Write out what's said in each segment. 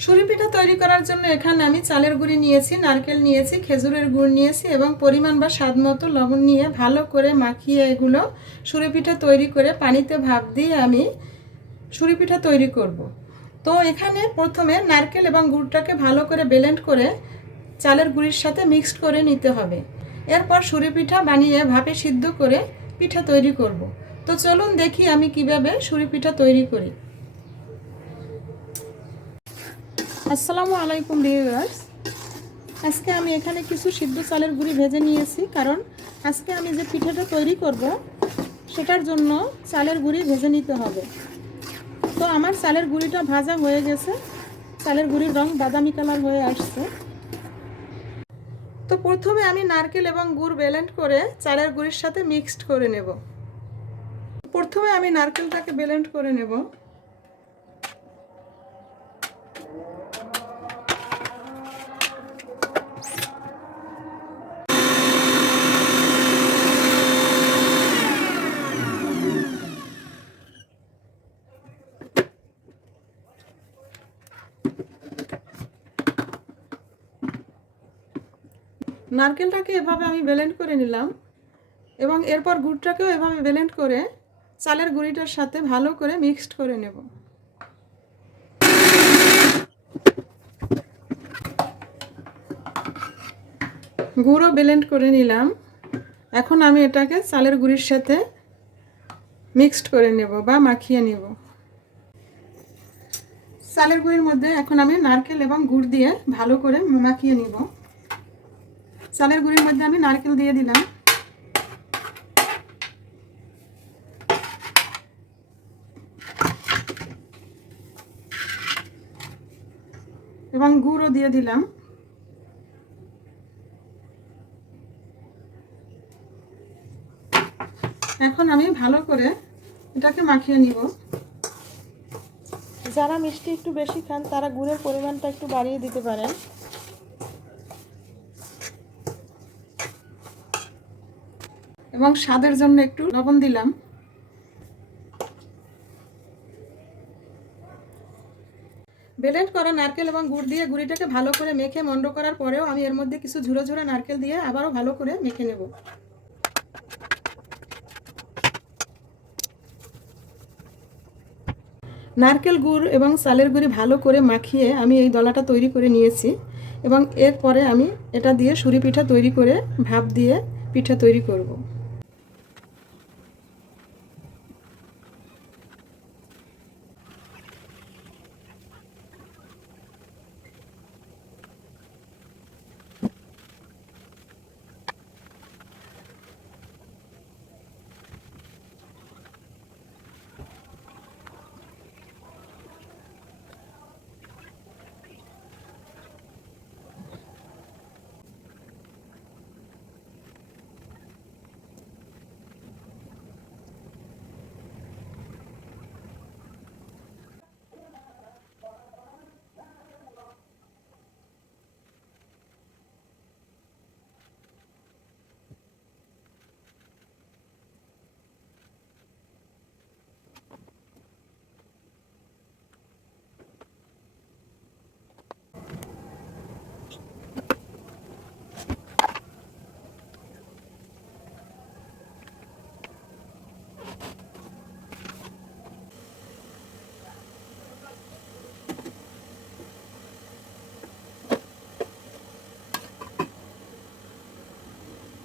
সুরি পিঠা তৈরি করার জন্য এখানে আমি চালের গুঁড়ি নিয়েছি, নারকেল নিয়েছি, খেজুরের গুড় নিয়েছি এবং পরিমাণ বা স্বাদ মতো লবণ নিয়ে ভালো করে মাখিয়ে এগুলো সুরি পিঠা তৈরি করে পানিতে ভাপ দিয়ে আমি সুরি পিঠা তৈরি করব। তো এখানে প্রথমে নারকেল এবং গুড়টাকে ভালো করে ব্লেন্ড করে চালের গুঁড়ির সাথে মিক্সড করে নিতে হবে এরপর সুরি পিঠা বানিয়ে ভাপে সিদ্ধ করে পিঠা তৈরি করব। তো চলুন দেখি আমি কীভাবে সুরি পিঠা তৈরি করি আসসালামু আলাইকুম ভিউয়ার্স আজকে আমি এখানে কিছু সিদ্ধ চালের গুঁড়ি ভেজে নিয়েছি, কারণ আজকে আমি যে পিঠাটা তৈরি করব, সেটার জন্য চালের গুঁড়ি ভেজে নিতে হবে। তো আমার চালের গুঁড়িটা ভাজা হয়ে গেছে। চালের গুঁড়ির রং বাদামি কালার হয়ে আসছে। তো প্রথমে আমি নারকেল এবং গুড় ব্লেন্ড করে চালের গুঁড়ির সাথে মিক্সড করে নেব। প্রথমে আমি নারকেলটাকে ব্লেন্ড করে নেব। নারকেলটাকে এভাবে আমি ব্লেন্ড করে নিলাম এবং এরপর গুড়টাকেও এভাবে ব্লেন্ড করে চালের গুঁড়িটার সাথে ভালো করে মিক্সড করে নেব। গুঁড়ো ব্লেন্ড করে নিলাম। এখন আমি এটাকে চালের গুঁড়ির সাথে মিক্সড করে নেব বা মাখিয়ে নেব। চালের গুঁড়ির মধ্যে এখন আমি নারকেল এবং গুড় দিয়ে ভালো করে মাখিয়ে নিব। চালের গুঁড়ির মধ্যে আমি নারকেল দিয়ে দিলাম। এবং গুঁড়ও দিয়ে দিলাম। এখন আমি ভালো করে এটাকে মাখিয়ে নিব। যারা মিষ্টি একটু বেশি খান, তারা গুড়ের পরিমাণটা একটু বাড়িয়ে দিতে পারেন। এবং স্বাদের জন্য একটু লবণ দিলাম। ব্লেন্ড করা নারকেল এবং গুড় দিয়ে গুড়িটাকে ভালো করে মেখে মন্ড করার পরেও আমি এর মধ্যে কিছু ঝুরো ঝুরো নারকেল দিয়ে আবারও ভালো করে মেখে নেব। নারকেল, গুড় এবং চালের গুঁড়ি ভালো করে মাখিয়ে আমি এই দলাটা তৈরি করে নিয়েছি এবং এরপরে আমি এটা দিয়ে সুরি পিঠা তৈরি করে ভাপ দিয়ে পিঠা তৈরি করব।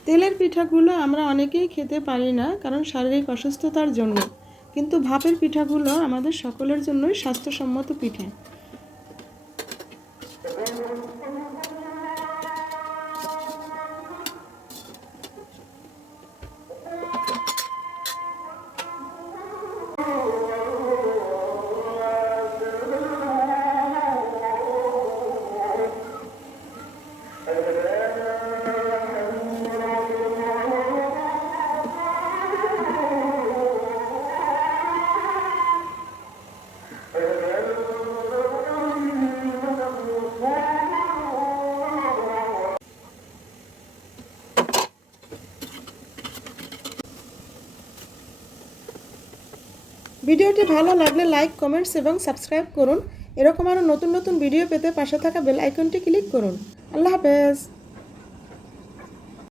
তেলের পিঠাগুলো আমরা অনেকেই খেতে পারি না কারণ শারীরিক অসুস্থতার জন্য। কিন্তু ভাপের পিঠাগুলো আমাদের সকলের জন্যই স্বাস্থ্যসম্মত পিঠা। ভিডিওটি ভালো লাগলে লাইক, কমেন্টস এবং সাবস্ক্রাইব করুন। এরকম আরও নতুন নতুন ভিডিও পেতে পাশে থাকা বেল আইকনটি ক্লিক করুন। আল্লাহ হাফেজ।